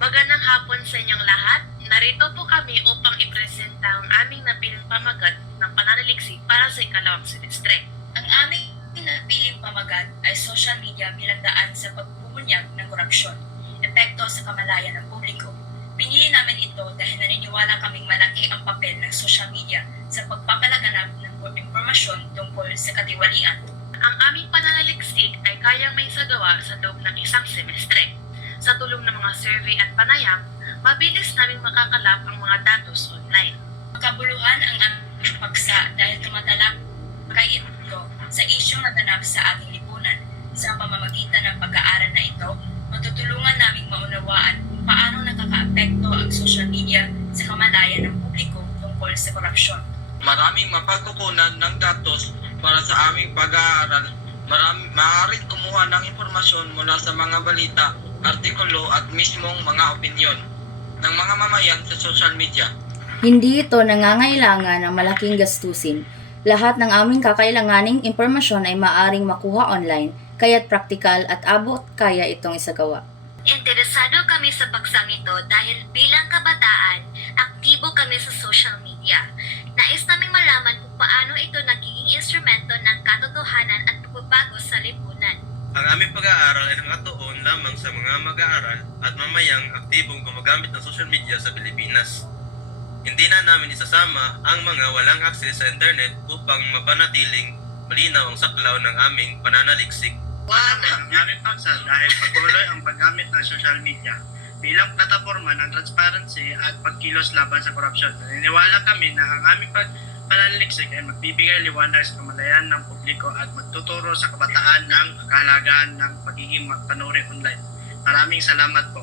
Magandang hapon sa inyong lahat. Narito po kami upang ipresenta ang aming napiling pamagat ng pananaliksik para sa ikalawang semestre. Ang aming napiling pamagat ay social media bilang daan sa pagbubunyag ng korupsyon, epekto sa kamalayan ng publiko. Pinili namin ito dahil naniniwala kaming malaki ang papel ng social media sa pagpapalaganap ng impormasyon tungkol sa katiwalian. Ang aming pananaliksik ay kayang may sagawa sa loob ng isang semestre. Sa tulong ng mga survey at panayam, mabilis naming makakalap ang mga datos online. Makabuluhan ang aming paksa dahil tumatalak kay ito sa isyong naganap sa ating lipunan. Sa pamamagitan ng pag-aaral na ito, matutulungan naming maunawaan kung paano nakakaapekto ang social media sa kamalayan ng publiko tungkol sa korupsyon. Maraming mapagkukunan ng datos para sa aming pag-aaral. Maaaring kumuha ng impormasyon mula sa mga balita, artikulo at mismong mga opinyon ng mga mamayan sa social media. Hindi ito nangangailangan ng malaking gastusin. Lahat ng aming kakailanganing impormasyon ay maaaring makuha online, kaya't praktikal at abot kaya itong isagawa. Interesado kami sa baksang ito dahil bilang kabataan, aktibo kami sa social media. Nais naming malaman kung paano ito nagiging instrumento ng katotohanan at pagbabago sa lipunan. Ang aming pag-aaral ay nakatuon lamang sa mga mag-aaral at mamayang aktibong gumagamit ng social media sa Pilipinas. Hindi na namin isasama ang mga walang access sa internet upang mapanatiling malinaw ang saklaw ng aming pananaliksik. Ang aming paksa dahil patuloy ang paggamit ng social media bilang plataforma ng transparency at pagkilos laban sa korupsyon. Naniniwala kami na ang aming pananaliksik ay magbibigay liwanag sa kamalayan ng publiko at magtuturo sa kabataan ng kahalagahan ng pagiging magpanuri online. Maraming salamat po.